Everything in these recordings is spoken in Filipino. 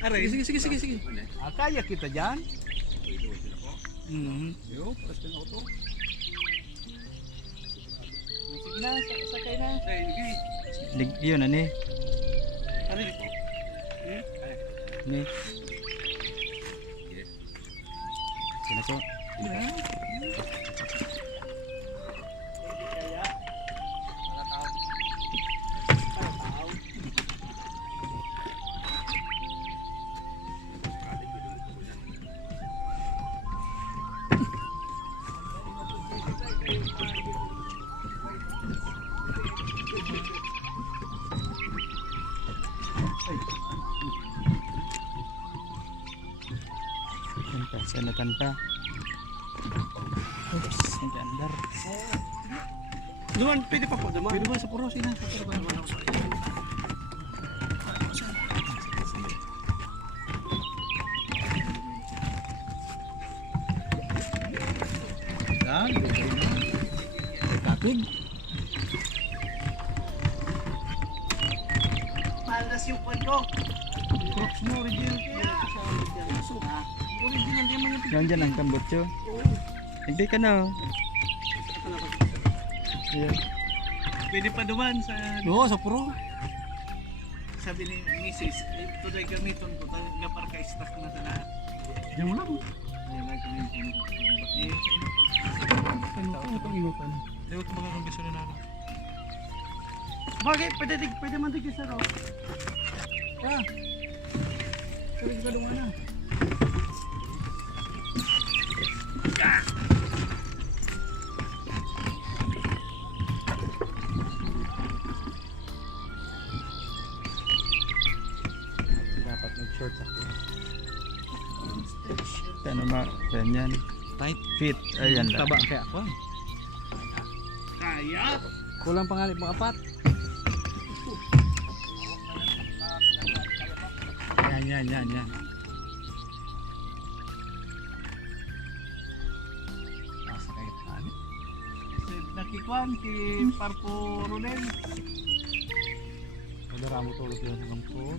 Aray, sige. Kaya kita dyan. Yo, pwede na ako to. Sige na, sakay na. Yun, ano eh. Ano dito? Ni. Sino po? Sanatan pa. Oops, ang gandar. Duman, pwede pa po, duman. Pwede ba sa puro sina? Sa puro ba naman ako sa iyo? Yan, kapig. Malas yung pan ko. Crocs mo, original kaya. Original din mga Yan dyan ang kambutso. Hindi ka na oh. Yan. pwede pa duman sa... Oo, sa puro. Sabi ni Mrs. Ito na gamiton ko. Gapar ka stock na sa lahat. Diyan mo lang. Ayun lang kami. Ano itong inutan? Ewan ko baka kung gusto na ako. Bakit? Pwede man digis na raw. Sabi ka doon na. Dapat nag-short ako. Ano ma? Ganyan. Tight. Fit. Ayan lang. Taba kaya ako. Kaya! Kulang pangalit mo apat. Yan. Asa kayo tani? Nakikuan si Parpo Ronel. Wala mo tulog yun sa kampo.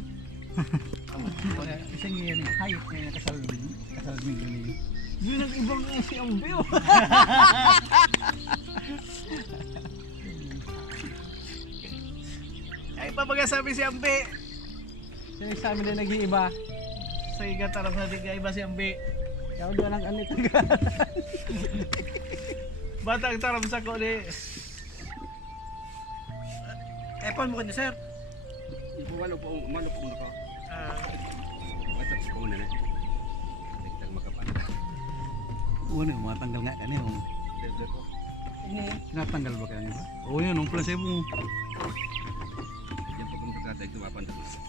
Isang yan, hayop na yung kasalmig yun. Yun ang ibang si Ambeo. Ay pabaga sabi si Ambe. Sino sa amin na nag-iiba? Sa igataram na di iba si Ambe. Kaya doon ang anit ang Batang taram sa ko ni. Epon mo kanyo sir. Malo po na ko. Matapos ko na. Dagdag makapan. Una, matanggal nga kanina. Dagdag ko. Tinatanggal ba kanina? Oo yun, ang placebo. Diyan po kung pagkatay ito mapan dito.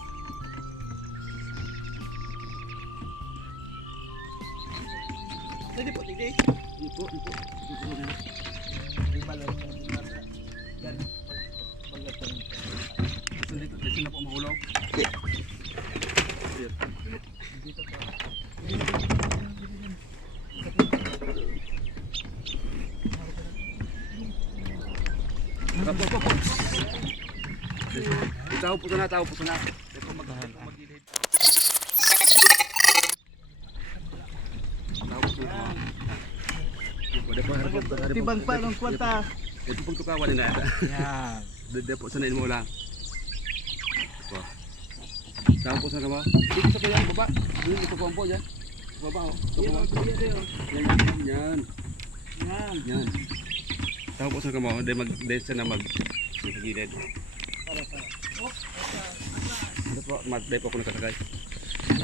Pwede po tigde. Ito. Yan. Dito na po mahulog. Tao po sana. Ito magilid. Tao po sana. Tibang pa ng kwanta. Ito pong tukawan na. Yan. Dede po sana mo lang. Ito. Tao po sana mo. Dito sa kaya baba. Dito sa kompo dyan. Baba oh. Yan. Tao po sana mo. Dahil sana magigilid. Ito po. Dahil po ako nakasakay.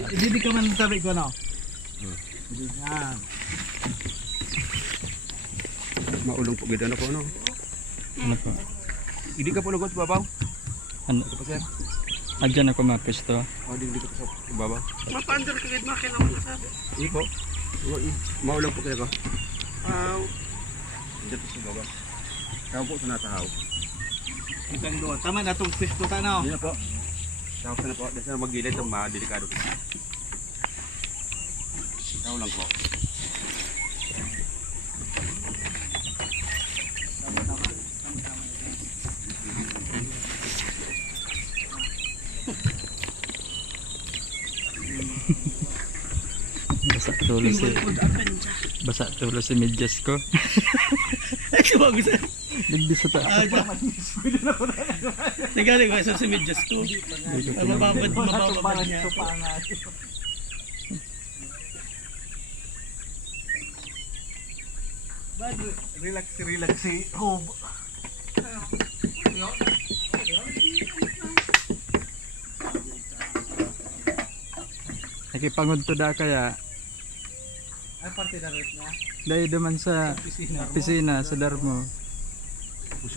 Hindi ka man sabi ko no. Yan. Maulong po gid ano po no. Ano po? Hindi ka po lugod sa babaw. Ano? Ito po sir. Adyan ako mapisto. O di ko sa babaw. Mapandar ka gid makilaw sir. Hindi po. Maulong po kayo ko. Wow. Dito sa babaw. Tao po sa natahaw. Itang do. Tama na tong pisto ta no. Hindi na po. Tao sana po. Dahil sana magilid ito madelikado. Tao lang po. tulo si... Food adventure. Basa tulo si medyas ko. Ay, sumabi sa... Nagdisa ta. Nagaling ko sa medyas ko. Mababad niya. Bad, relax si Hob. Nakipangod to da kaya. Ay, parte na rin niya. Dahil duman sa pisina sa Darmo. Hindi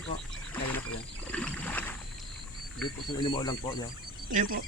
ko po. Kaya na po yan. Hindi po sa inyo mo lang po. Yan. Ayun po.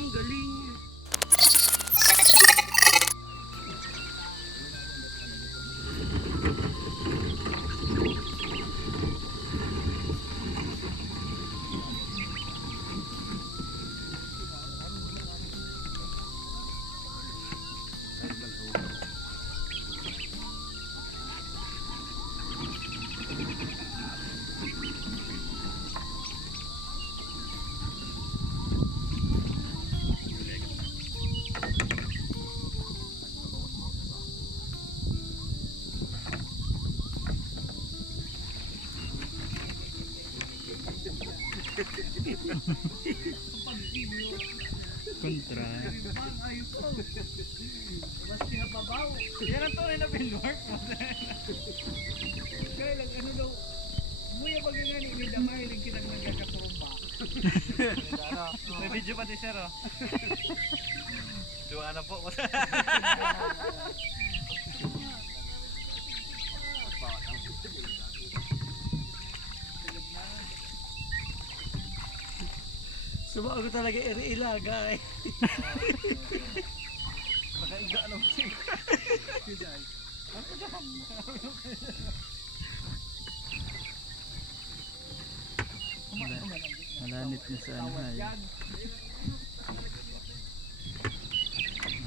Ang galing. Kontra. Mas kinababaw. Yan ang tunay na pinwork mo. Kaya lang ano daw, muya pag nga ni damay rin kitang nagkakaturumba. May video pati sir oh. Diwa na po. Sumago talaga iri-ilaga eh. Nakaiga na mo siya. Malanit niya sa ano ay.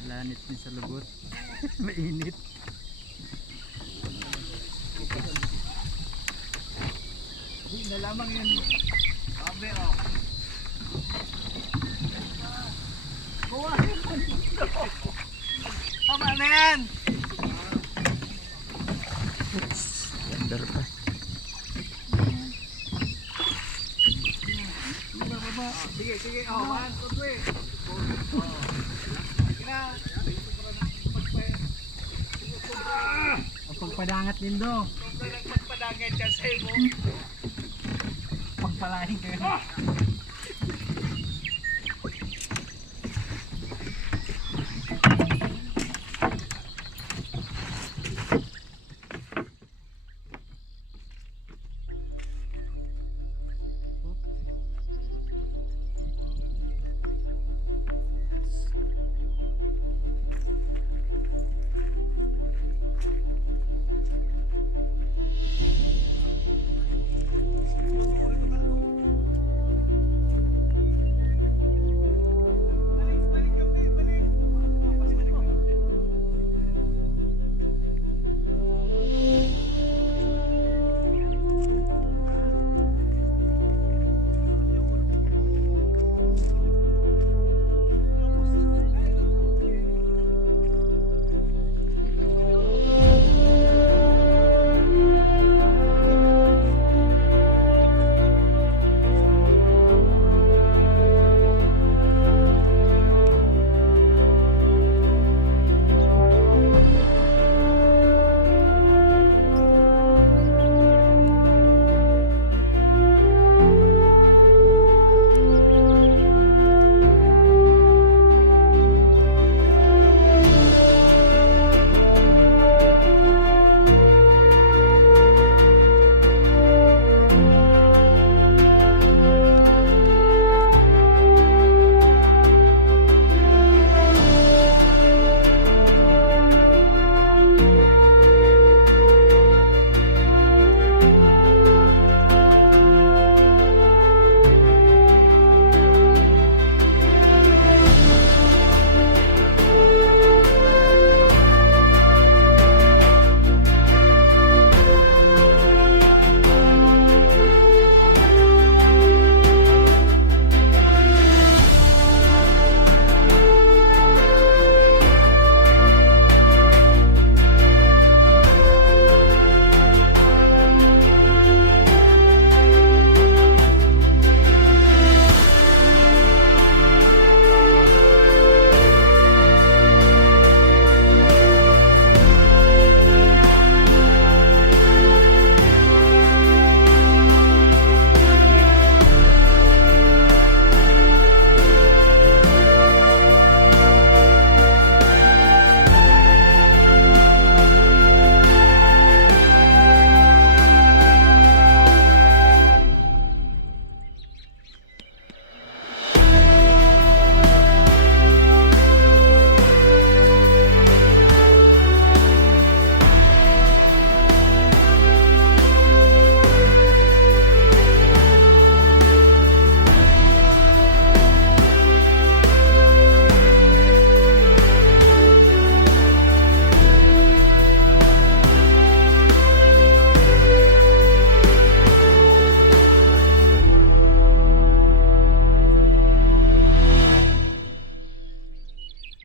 Malanit niya sa lubot. Mainit. Hindi na lamang yun. Sabi oh. Buwahin mo dito. Tama na yan. Gandar pa. Sige, sige. Oh, 1, 2, 3. Sige na. Ang pagpadangat din do. Kung ka lang magpadagay dyan sa imo. Pagpalahin kayo.